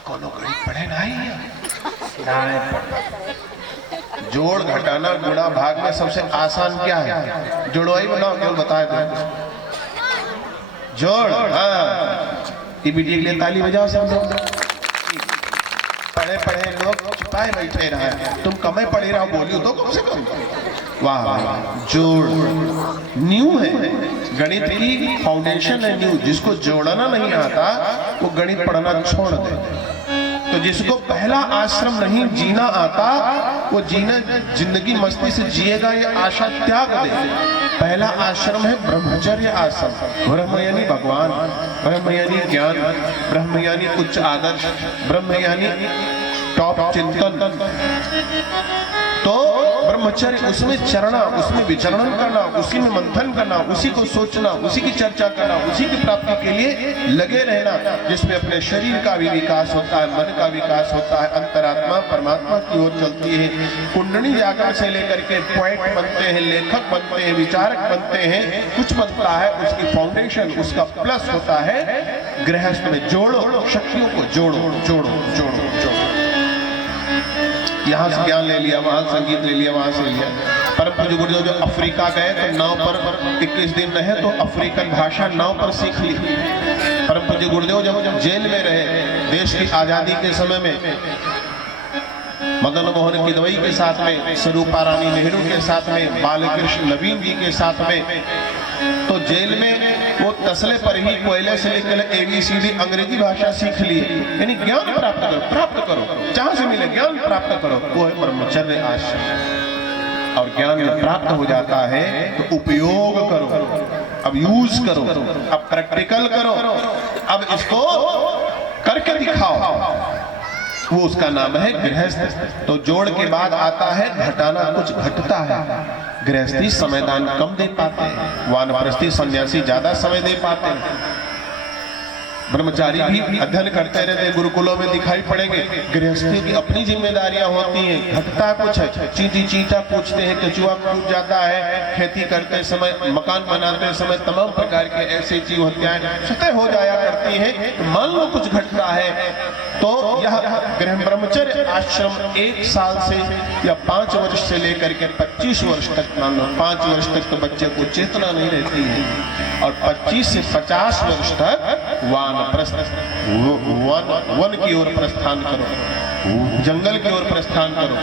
कोनो गणित पढ़े नहीं जोड़ घटाना गुणा भाग में सबसे आसान क्या है? जोड़वाई बनाओ, केवल बताए दो। जोड़, हाँ, ईबीटी के लिए ताली बजाओ सब लोग। पढ़े पढ़े लोग छुपाए बैठे रहे, तुम कमे पढ़े रहो, बोलियो तो कम से कम। वाह वाह, जोड़ न्यू है, गणित की फाउंडेशन है न्यू। जिसको जोड़ना नहीं आता वो गणित पढ़ना छोड़ दे। तो जिसको पहला आश्रम नहीं जीना आता वो जीना जिंदगी मस्ती से जिएगा, ये आशा त्याग दे। पहला आश्रम है ब्रह्मचर्य आश्रम। ब्रह्म यानी भगवान, ब्रह्म यानी ज्ञान, ब्रह्म यानी उच्च आदर्श, ब्रह्म यानी टॉप चिंतन। तो ब्रह्मचर्य, उसमें चरना, उसमें विचरण करना, उसी में मंथन करना, उसी को सोचना, उसी की चर्चा करना, उसी की प्राप्ति के लिए लगे रहना, जिसमें अपने शरीर का भी विकास होता है, मन का विकास होता है, अंतरात्मा परमात्मा की ओर चलती है। कुंडली जागरण से लेकर के पोएट बनते हैं, लेखक बनते हैं, विचारक बनते हैं, कुछ बनता है। उसकी फाउंडेशन, उसका प्लस होता है गृहस्थ में। जोड़ो शक्तियों को, जोड़ो जोड़ो जोड़ो जोड़ो। यहाँ से ज्ञान ले लिया, वहां संगीत ले लिया, वहां से लिया। परम पूज्य गुरुदेव जो अफ्रीका गए तो नाव पर 21 दिन रहे तो अफ्रीकन भाषा नाव पर सीख ली। परम पूज्य गुरुदेव जब जेल में रहे, देश की आजादी के समय में, मदन मोहन किदवई के साथ में, स्वरूपा रानी नेहरू के साथ में, बालकृष्ण नवीन जी के साथ में, तो जेल में वो तसले पर ही कोयले से लेकर ABCD अंग्रेजी भाषा सीख ली। यानी ज्ञान प्राप्त करो, जहां से मिले ज्ञान प्राप्त करो। वो है ब्रह्मचर्य आश्रम। और ज्ञान जब प्राप्त हो जाता है तो उपयोग करो, अब यूज करो, अब प्रैक्टिकल करो, अब इसको करके दिखाओ। वो उसका नाम है गृहस्थ। तो जोड़ के बाद आता है घटाना, कुछ घटता है। गृहस्थी समयदान कम दे पाते हैं, वानप्रस्थी सन्यासी ज्यादा समय दे पाते हैं। ब्रह्मचारी भी अध्ययन करते रहते हैं, गुरुकुलों में दिखाई पड़ेंगे। गृहस्थियों की अपनी जिम्मेदारियां होती हैं, घटता कुछ है। चींटी चींटा पूछते हैं, कचुआ कूद जाता है, खेती करते समय, मकान बनाते समय तमाम प्रकार के ऐसी चीज हत्याएं स्वतः हो जाया करती हैं। तो मान लो कुछ घटता है तो यह गृह ब्रह्मचर्य आश्रम 1 साल से या 5 वर्ष से लेकर के 25 वर्ष तक, मान लो 5 वर्ष तक तो बच्चे को चेतना नहीं रहती है, और 25 से 50 वर्ष तक वन की ओर प्रस्थान करो, जंगल की ओर प्रस्थान करो।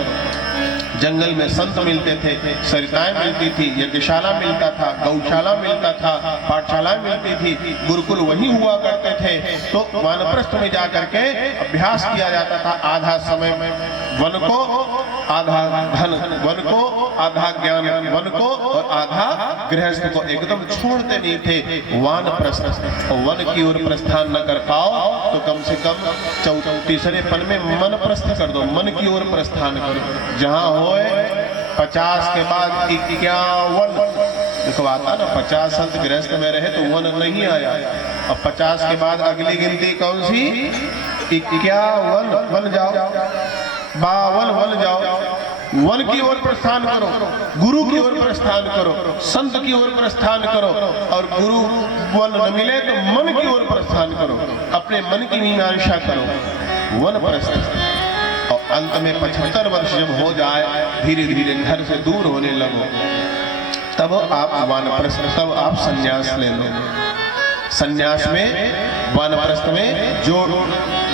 जंगल में संत मिलते थे, सरिताएं मिलती थी, यज्ञशाला मिलता था, गौशाला मिलता था, पाठशाला मिलती थी, गुरुकुल वही हुआ करते थे। तो वानप्रस्थ में जाकर के अभ्यास किया जाता था। आधा समय में वन को, आधा धन वन को, आधा ज्ञान वन को, और आधा गृहस्थ को। एकदम छोड़ते नहीं थे वानप्रस्थ। वन की ओर प्रस्थान न कर पाओ तो कम से कम तीसरे पन में मन प्रस्थ कर दो, मन की ओर प्रस्थान करो। जहां होए 50 के बाद 51, देखो आता ना 50 संत गृहस्थ में रहे तो वन नहीं आया। अब 50 के बाद अगली गिनती कौन सी? 51 वन जाओ, 52 वन जाओ। वन की ओर प्रस्थान करो, गुरु की ओर प्रस्थान करो, संत की ओर प्रस्थान करो, और गुरु वन न मिले तो मन की ओर प्रस्थान करो, अपने मन की मीमांसा करो, वन प्रस्थ। और अंत में 75 वर्ष जब हो जाए, धीरे धीरे घर से दूर होने लगो, तब आप वानप्रस्थ, तब आप संन्यास ले लो। संन्यास में, वानप्रस्थ में जो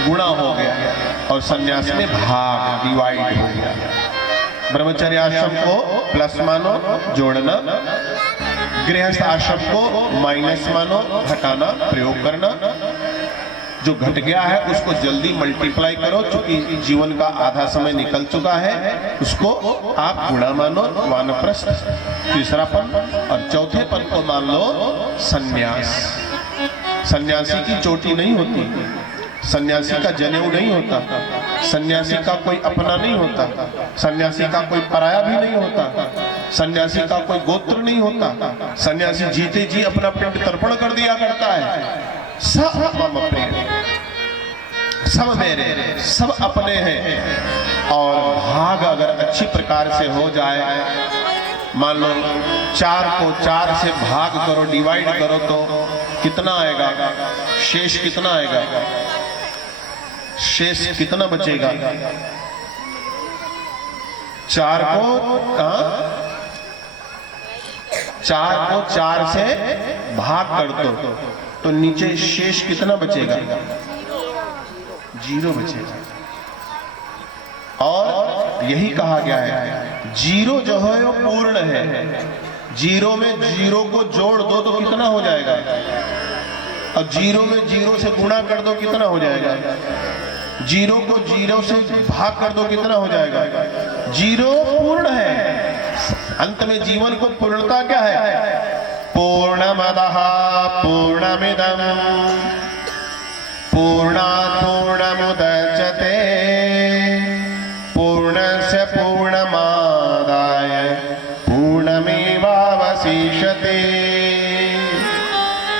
गुणा हो गया, और संन्यास में भाग, डिवाइड हो गया। ब्रह्मचर्य आश्रम को प्लस मानो, जोड़ना। गृहस्थ आश्रम को माइनस मानो, घटाना, प्रयोग करना। जो घट गया है उसको जल्दी मल्टीप्लाई करो, क्योंकि जीवन का आधा समय निकल चुका है, उसको आप गुणा मानो, वानप्रस्थ तीसरा पन, और चौथे पन को मान लो संन्यास। सन्यासी की चोटी नहीं होती, सन्यासी का जनेऊ नहीं होता, सन्यासी का कोई अपना नहीं होता, सन्यासी का कोई पराया भी नहीं होता, सन्यासी का कोई गोत्र नहीं होता। सन्यासी जीते जी अपना पिंड तर्पण कर दिया करता है। सब मेरे, सब अपने हैं। और भाग अगर अच्छी प्रकार से हो जाए, मान लो 4 को 4 से भाग करो, डिवाइड करो, तो कितना आएगा? शेष कितना आएगा? शेष कितना बचेगा? 4 को 4 से भाग कर दो तो नीचे शेष कितना बचेगा? 0 बचेगा। और यही कहा गया है 0 जो है वो पूर्ण है। 0 में 0 को जोड़ दो तो कितना हो जाएगा? और 0 में 0 से गुणा कर दो कितना हो जाएगा? 0 को 0 से भाग कर दो कितना हो जाएगा? 0 पूर्ण है। अंत में जीवन को पूर्णता क्या है? पूर्णमदः पूर्णमिदं पूर्णात् पूर्णमुदच्यते पूर्णस्य पूर्णमादाय पूर्णमेवावशिष्यते।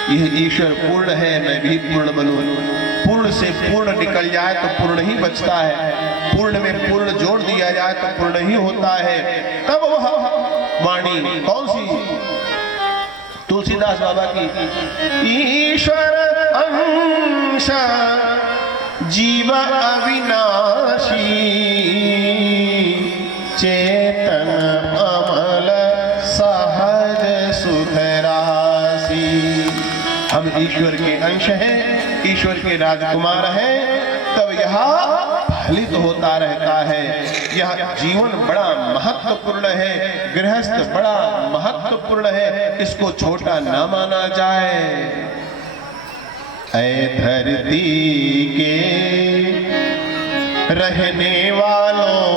यह ईश्वर पूर्ण है, मैं भी पूर्ण बनूं। पूर्ण से पूर्ण निकल जाए तो पूर्ण ही बचता है। पूर्ण में पूर्ण जोड़ दिया जाए तो पूर्ण ही होता है। तब वह वाणी कौन सी? तुलसीदास बाबा की, ईश्वर अंश जीव अविनाशी चेतन अमल सहज सुधरासी। हम ईश्वर के अंश हैं, ईश्वर के राजकुमार हैं, तब यह फलित होता रहता है। यह जीवन बड़ा महत्वपूर्ण है, गृहस्थ बड़ा महत्वपूर्ण है, इसको छोटा ना माना जाए। ऐ धरती के रहने वालों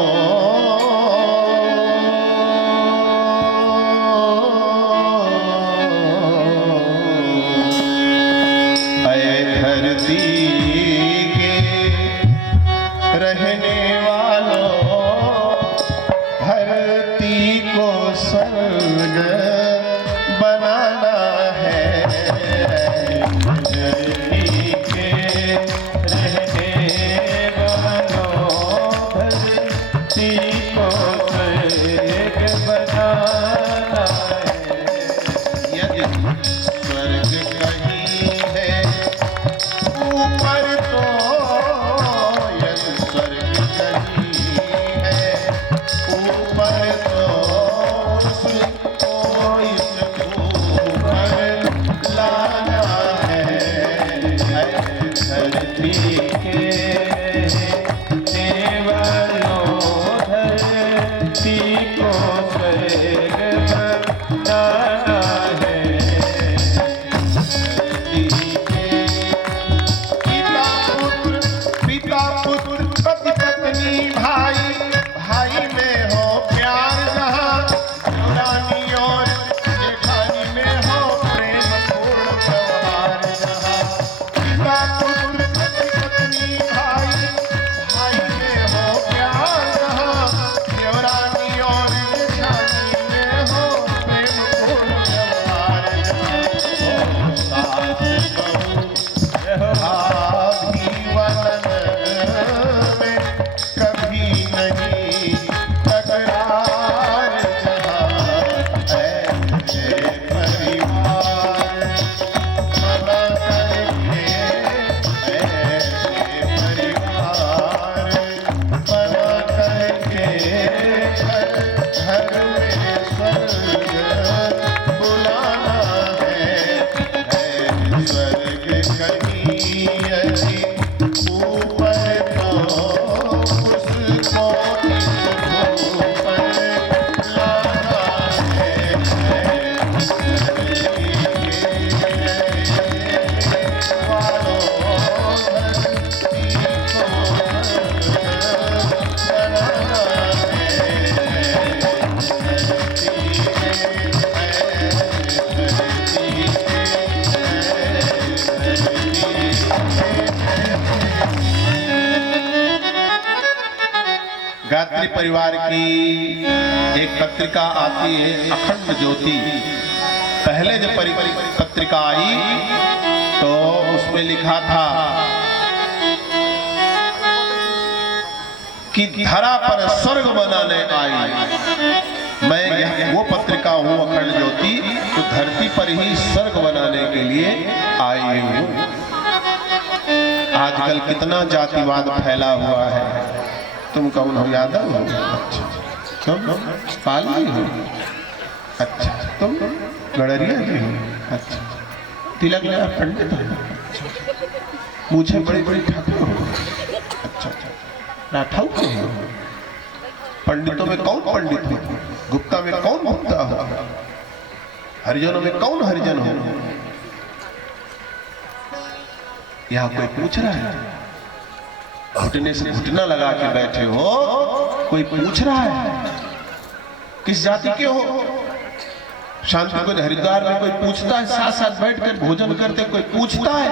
रहने वालों, धरती को स्वर्ग बनाना है। धरती के रहने वालों, धरती को स्वर्ग बनाना है। यदि स्वर्ग कहीं है ऊपर तो गायत्री परिवार की एक पत्रिका आती है अखंड ज्योति। पहले जब पत्रिका आई तो उसमें लिखा था कि धरा पर स्वर्ग बनाने आई। मैं वो पत्रिका हूँ अखंड ज्योति, तो धरती पर ही स्वर्ग बनाने के लिए आई हूँ। आजकल कितना जातिवाद फैला हुआ है। तुम कौन हो? यादव हो? अच्छा। तुम पाली हो? अच्छा। तुम गडरिया जी हो? अच्छा। तिलक लगा पंडित हो? मुझे बड़ी बड़ी ठाकुर हो? अच्छा। राठौर के हो? पंडितों में कौन पंडित हो? गुप्ता में कौन गुप्ता हो? हरिजनों में कौन हरिजन हो? यहाँ कोई पूछ रहा है? घुटने से घुटना लगा के बैठे हो, कोई पूछ रहा है किस जाति के हो? शांति को हरिद्वार में कोई पूछता है? साथ साथ बैठकर भोजन करते कोई पूछता है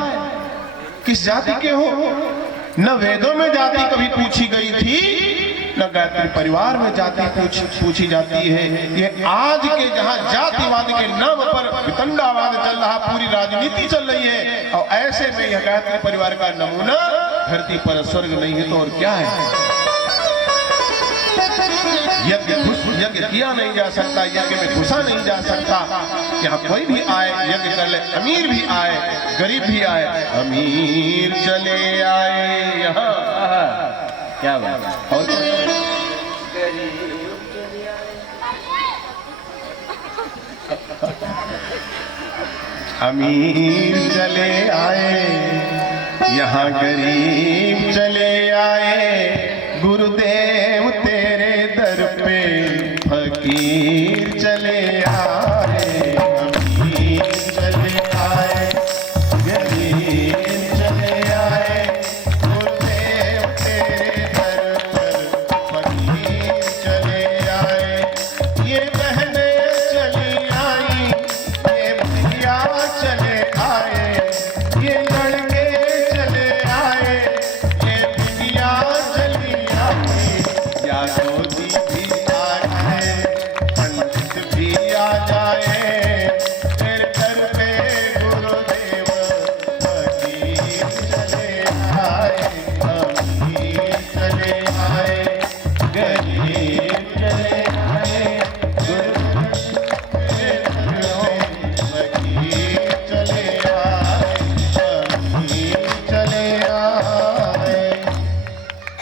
किस जाति के हो? न वेदों में जाति कभी पूछी गई थी, न गायत्री परिवार में जाति पूछी जाती है। ये आज के जहां जातिवाद के नाम पर वितंडावाद चल रहा, पूरी राजनीति चल रही है, और ऐसे में यह गायत्री परिवार का नमूना धरती पर स्वर्ग नहीं है तो और क्या है? यज्ञ किया नहीं जा सकता, यज्ञ में घुसा नहीं जा सकता। यहाँ कोई भी आए यज्ञ कर ले, अमीर भी आए गरीब भी आए, अमीर चले आए यहाँ। क्या बात है? और अमीर चले आए यहाँ, गरीब चले आए, गुरुदेव तेरे दर पे फकीर चले आए। अमीर चले आए, गरीब चले आए, गुरुदेव तेरे दर पर फकीर चले आए। ये बहनें चली आई, ये भैया चले आए, ये लड़के चले आए, ये बिटिया चली आई। या मोदी भी आ जाए, पंडित भी आ जाए, तेरे दर पे गुरुदेव फकीर चले आए। अमीर चले आए, गरीब चले आए,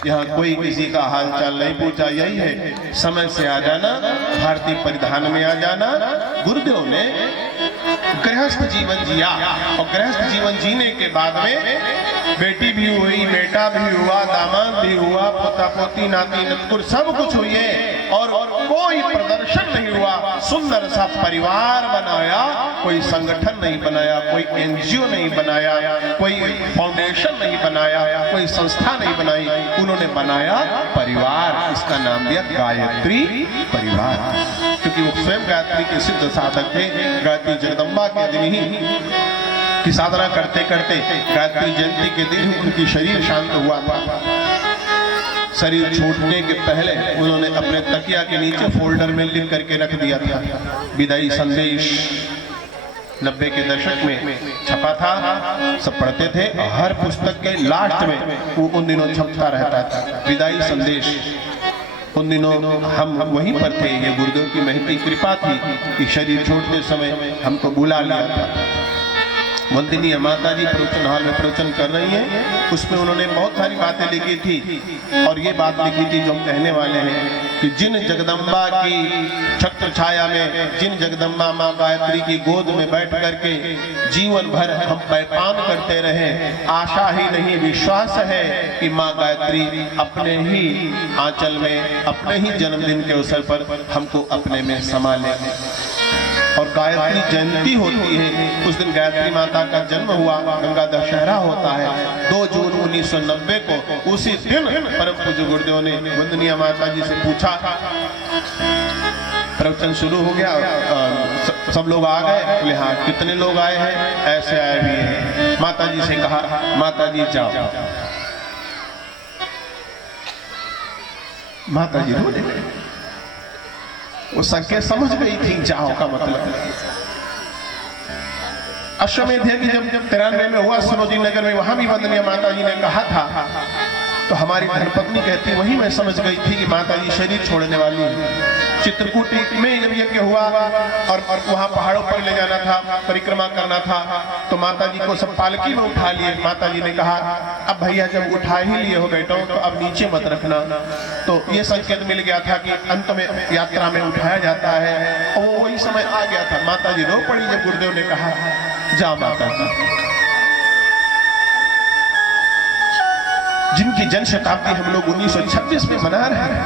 यहाँ कोई किसी का हाल चाल नहीं पूछा। यही है, समय से आ जाना, भारतीय परिधान में आ जाना। गुरुदेव ने गृहस्थ जीवन जिया, और गृहस्थ जीवन जीने के बाद में बेटी भी हुई, बेटा भी हुआ, दामाद भी हुआ, पोता पोती नाती नतकुर सब कुछ हुई है, और कोई प्रदर्शन नहीं हुआ। सुंदर सा परिवार बनाया, कोई संगठन नहीं बनाया, कोई एनजीओ नहीं बनाया, कोई फाउंडेशन नहीं बनाया, कोई संस्था नहीं बनाई, उन्होंने बनाया परिवार। इसका नाम दिया गायत्री परिवार, क्योंकि वो स्वयं गायत्री के सिद्ध साधक थे। गायत्री जगदम्बा के दिन ही की साधना करते करते गायत्री जयंती के दिन ही उनकी शरीर शांत हुआ था। शरीर छूटने के पहले उन्होंने अपने तकिया के नीचे फोल्डर में लिख करके रख दिया था, विदाई संदेश। 90 के दशक में छपा था, सब पढ़ते थे। हर पुस्तक के लास्ट में वो उन दिनों छपता रहता था, विदाई संदेश। उन दिनों हम वहीं पर थे। ये गुरुदेव की महती कृपा थी कि शरीर छोड़ते समय हमको बुला लिया था। वंदनीय माता जी प्रवचन हॉल में प्रवचन कर रही हैं, उसमें उन्होंने बहुत सारी बातें लिखी थी, और ये बात लिखी थी जो हम कहने वाले हैं कि जिन जगदम्बा की छत्र छाया में, जिन जगदम्बा माँ गायत्री की गोद में बैठ करके जीवन भर हम पैपान करते रहे, आशा ही नहीं विश्वास है कि माँ गायत्री अपने ही आंचल में, अपने ही जन्मदिन के अवसर पर हमको अपने में समा लेंगे। और गायत्री जयंती होती है, उस दिन गायत्री माता का जन्म हुआ, गंगा दशहरा होता है 2 जून 1990 को। उसी दिन परम पूज्य गुरुदेव ने वंदनीय माता जी से पूछा, प्रवचन शुरू हो गया, सब लोग आ गए? बोले हाँ। कितने लोग आए हैं? ऐसे आए भी हैं। माता जी से कहा, माता जी जाओ। माता जी रो दे, वो संकेत समझ गई थी जाओ का मतलब। अश्वमेध यज्ञ जब 93 में हुआ सरोजी नगर में, वहां भी वंदनीय माता जी ने कहा था, तो हमारी धर्मपत्नी कहती वही मैं समझ गई थी कि माता जी शरीर छोड़ने वाली है। चित्रकूट में जब यज्ञ हुआ और वहां पहाड़ों पर ले जाना था, परिक्रमा करना था, तो माता जी को सब पालकी में उठा लिए। माता जी ने कहा अब भैया जब उठा ही लिए हो बेटो तो अब नीचे मत रखना। तो ये संकेत मिल गया था कि अंत में यात्रा में उठाया जाता है, और वो वही समय आ गया था। माता जी रो पड़ी जब गुरुदेव ने कहा जा माता जी। जिनकी जन शताब्दी हम लोग 1926 में मना रहे हैं,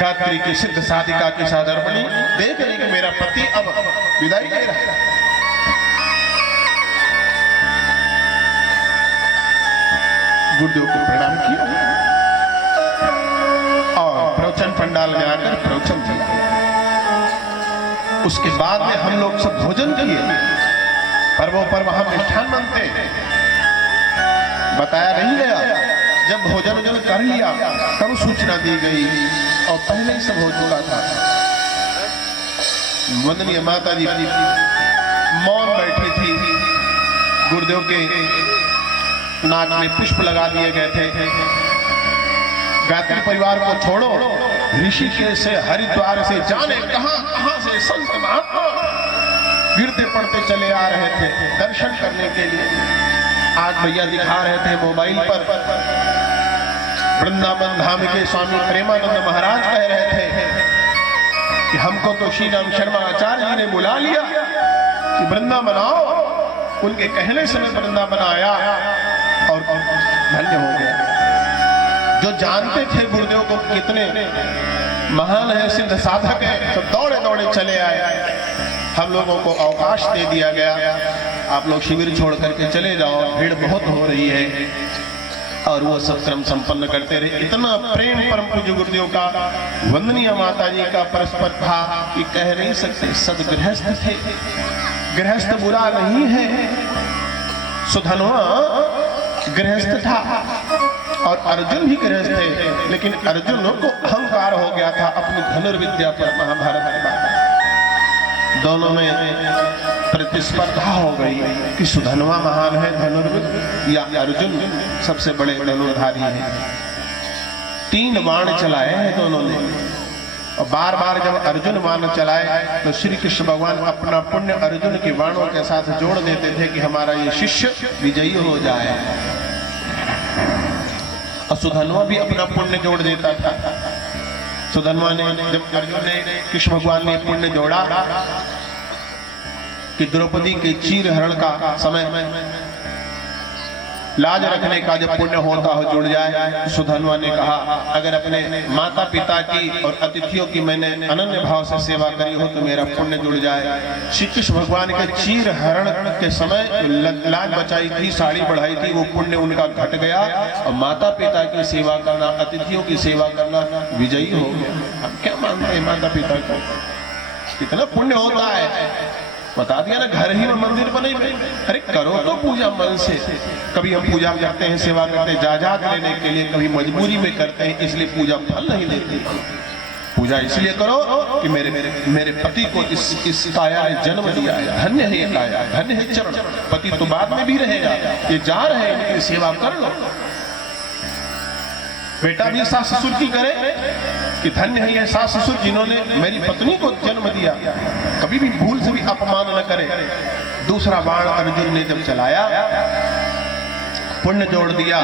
गायत्री की सिद्ध साधिका की सादरमणि देख रही कि मेरा पति अब विदाई ले रहा है। गुरुदेव को प्रणाम किया और प्रवचन पंडाल में आकर प्रवचन दिया। उसके बाद में हम लोग सब भोजन किए। पर्वों पर वहां मिष्ठान बनते, बताया नहीं गया। जब भोजन वोजन कर लिया तब सूचना दी गई और पहले ही सब हो चुका था। वंदनीय माता जी मौन बैठी थी। गुरुदेव के नाक में पुष्प लगा दिए गए थे। गायत्री परिवार को छोड़ो, ऋषिकेश से, हरिद्वार से, जाने कहां से संत महात्मा गिरते पड़ते चले आ रहे थे दर्शन करने के लिए। आज भैया दिखा रहे थे मोबाइल पर, वृंदावन धाम के स्वामी प्रेमानंद महाराज कह रहे थे कि हमको तो श्री राम शर्मा आचार्य जी ने बुला लिया कि वृंदावन आओ। उनके कहने से मैं वृंदावन आया और धन्य हो गया। जो जानते थे गुरुदेव को कितने महान है, सिद्ध साधक है, सब दौड़े दौड़े चले आए। हम लोगों को अवकाश दे दिया गया, आप लोग शिविर छोड़ करके चले जाओ, भीड़ बहुत हो रही है। और वो सब क्रम संपन्न करते रहे। इतना प्रेम परम पूज्य गुरुदेव का, वंदनीय माता जी का परस्पर था कि कह नहीं सकते। सदगृहस्थ थे, गृहस्थ बुरा नहीं है। सुधनवा गृहस्थ था और अर्जुन भी गृहस्थ थे, लेकिन अर्जुन को अहंकार हो गया था अपनी धनुर्विद्या पर। महाभारत के बाद दोनों में प्रतिस्पर्धा हो गई कि सुधनवा महान है धनुर्विद या अर्जुन सबसे बड़े धनुर्धारी हैं। 3 बाण चलाए हैं दोनों ने, और बार बार जब अर्जुन बाण चलाए तो श्री कृष्ण भगवान अपना पुण्य अर्जुन के बाणों के साथ जोड़ देते थे कि हमारा ये शिष्य विजयी हो जाए। और सुधनवा भी अपना पुण्य जोड़ देता था। सुधनवा ने, जब अर्जुन ने, कृष्ण भगवान ने पुण्य जोड़ा कि द्रौपदी के चीर हरण का समय लाज रखने का जब पुण्य होता हो जुड़ जाए, सुधनवा ने कहा अगर अपने माता पिता की और अतिथियों की मैंने अनन्य भाव से सेवा करी हो तो मेरा पुण्य जुड़ जाए। श्री कृष्ण भगवान के चीर हरण के समय लाज बचाई थी, साड़ी बढ़ाई थी, वो पुण्य उनका घट गया और माता पिता की सेवा करना, अतिथियों की सेवा करना विजयी हो गया। हम क्या मानते हैं माता पिता को, कितना पुण्य होता है। बता दिया ना, घर ही में मंदिर बने। अरे करो तो पूजा मन से। कभी हम पूजा करते हैं, सेवा करते हैं जायदाद लेने के लिए, कभी मजबूरी में करते हैं, इसलिए पूजा फल नहीं देते। पूजा इसलिए करो कि मेरे पति को इस काया ने जन्म दिया है, धन्य है ये काया, धन्य है चरण। पति तो बाद में भी रहेगा, ये जा रहे हैं, इनकी सेवा कर लो। बेटा भी सास ससुर की करे कि धन्य है ये सास ससुर जिन्होंने मेरी पत्नी को जन्म दिया। कभी भी भूल से भी अपमान न करे। दूसरा बाण अर्जुन ने जब चलाया, पुण्य जोड़ दिया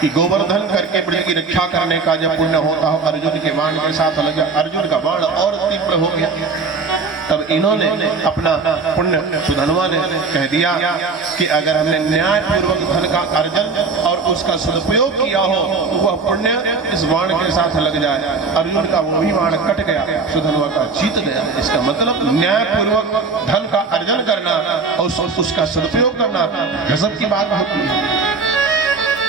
कि गोवर्धन करके ब्रज की रक्षा करने का जब पुण्य होता हो, अर्जुन के बाण के साथ लगा, अर्जुन का बाण और तीव्र हो गया। तब इन्होंने अपना पुण्य, सुधनवा ने कह दिया कि अगर हमने न्यायपूर्वक धन का अर्जन और उसका सदुपयोग किया हो तो वह पुण्य इस बाण के साथ लग जाए। अर्जुन का वो भी बाण कट गया, सुधनवा का जीत गया। इसका मतलब न्यायपूर्वक धन का अर्जन करना और उसका सदुपयोग करना गजब की बात होती है।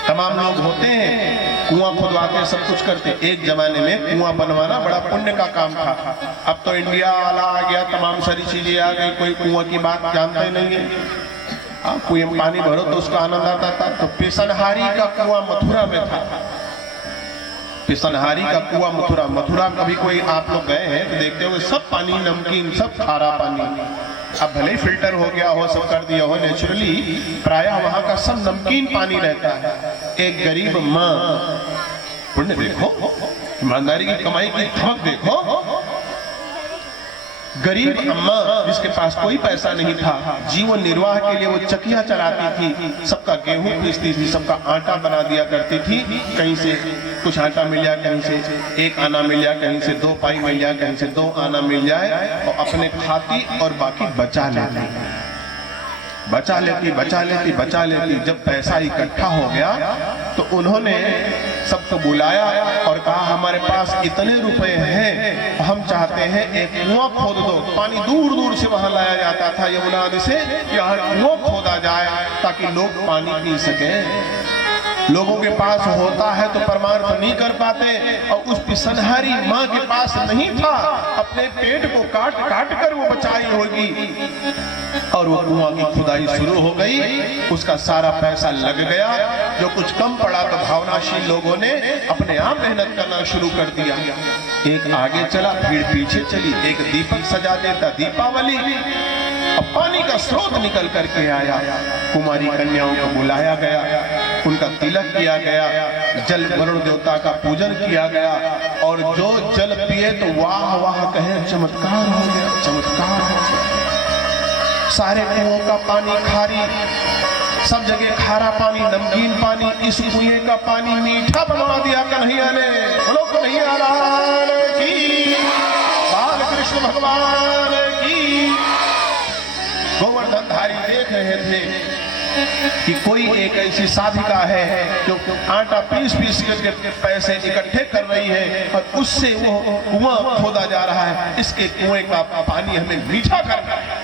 तमाम लोग होते हैं कुआं खुदवा के सब कुछ करते। एक जमाने में कुआं बनवाना बड़ा पुण्य का काम था। अब तो इंडिया वाला आ गया, तमाम सारी चीजें आ गई, कोई कुआं की बात जानते नहीं है। आप कुएं में पानी भरो तो उसका आनंद आता था। तो पिसनहारी का कुआं मथुरा में था। पिसनहारी का कुआं मथुरा कभी कोई आप लोग गए हैं तो देखते हो सब पानी नमकीन, सब खारा पानी। अब भले ही फिल्टर हो गया हो, सब कर दिया हो, नेचुरली प्रायः वहां का सब नमकीन पानी रहता है। एक गरीब माँ, पुण्य देखो, ईमानदारी की कमाई की धमक देखो। गरीब अम्मा जिसके पास कोई पैसा नहीं था, जीवन निर्वाह के लिए वो चकिया चलाती थी, सबका गेहूं पीसती थी, सबका आटा बना दिया करती थी। कहीं से कुछ आटा मिल जाए, कहीं से 1 आना मिल जाए, कहीं से 2 पाई मिल जाए, कहीं से 2 आना मिल जाए, और अपने खाती और बाकी बचा लेती। बचा लेती। जब पैसा इकट्ठा हो गया तो उन्होंने सबको बुलाया और कहा, हमारे पास इतने रुपए हैं, हम चाहते हैं एक कुआं खोद दो। पानी दूर दूर से वहां लाया जाता था यमुना नदी से, यहाँ कुआं खोदा जाए ताकि लोग पानी पी सके। लोगों के पास होता है तो परमार्थ नहीं कर पाते, और उस पिसनहारी माँ के पास नहीं था, अपने पेट को काट काट कर वो बचाई होगी, और वो कुआं की खुदाई शुरू हो गई। उसका सारा पैसा लग गया। जो कुछ कम पड़ा तो भावनाशील लोगों ने अपने आप मेहनत करना शुरू कर दिया। एक आगे चला, भीड़ पीछे चली, एक दीपक सजा देता, दीपावली। अब पानी का स्रोत निकल करके आया, कुमारी कन्याओं को बुलाया गया, उनका तिलक किया गया, जल वरुण देवता का पूजन किया गया, और जो जल पिए तो वाह वाह कहे, चमत्कार हो गया, चमत्कार हो गया। सारे कुओं का पानी खारी, सब जगह खारा पानी, नमकीन पानी, इस कुएं का पानी मीठा बना दिया कन्हैया ने। बोलो कन्हैया लाल की, बाल कृष्ण भगवान की। गोवर्धन धारी देख रहे थे कि कोई एक ऐसी साधिका है जो आटा पीस करके पैसे इकट्ठे कर रही है, और उससे वो कुआं खोदा जा रहा है। इसके कुएं का पानी हमें मीठा करना है।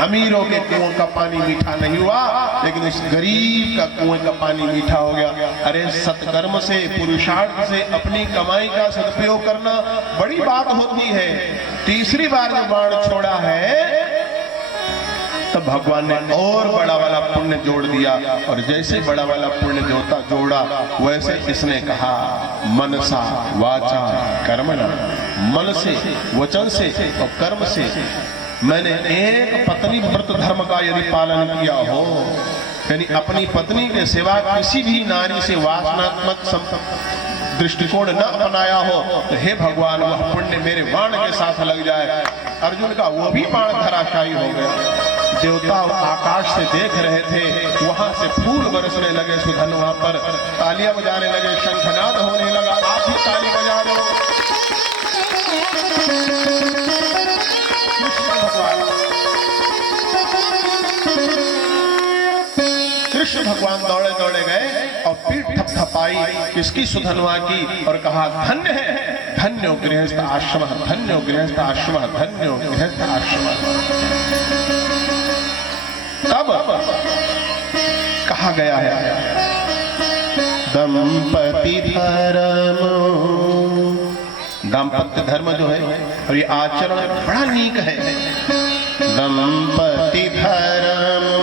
अमीरों के कुएं का पानी मीठा नहीं हुआ, लेकिन उस गरीब का कुएं का पानी मीठा हो गया। अरे सत्कर्म से, पुरुषार्थ से अपनी कमाई का सदुपयोग करना बड़ी बात होती है। तीसरी बार जो बाण छोड़ा है तब भगवान ने और बड़ा वाला पुण्य जोड़ दिया, और जैसे बड़ा वाला पुण्य जोड़ा वैसे इसने कहा, मनसा वाचा कर्मणा, मन से, वचन से और कर्म से मैंने एक पत्नी व्रत धर्म का यदि पालन किया हो, यानी अपनी पत्नी के सिवा किसी भी नारी से वासनात्मक दृष्टिकोण न अपनाया हो, तो हे भगवान वह पुण्य मेरे बाण के साथ लग जाए। अर्जुन का वो भी बाण धराशायी हो गया। देवता आकाश से देख रहे थे, वहां से फूल बरसने लगे सुधनवा पर, तालियां बजाने लगे, शंखनाद होने लगा। आप ही ताली बजा दो। कृष्ण भगवान दौड़े दौड़े गए और पीठ थपथपाई किसकी, सुधनवा की, और कहा, धन्य है, धन्यो गृहस्थ आश्रम, धन्यो गृहस्थ आश्रम, धन्यो गृहस्थ आश्रम। तब कहा गया है, दंपति धर्म, दाम्पत्य धर्म जो है, और ये आचरण बड़ा नीक है। दंपति धर्म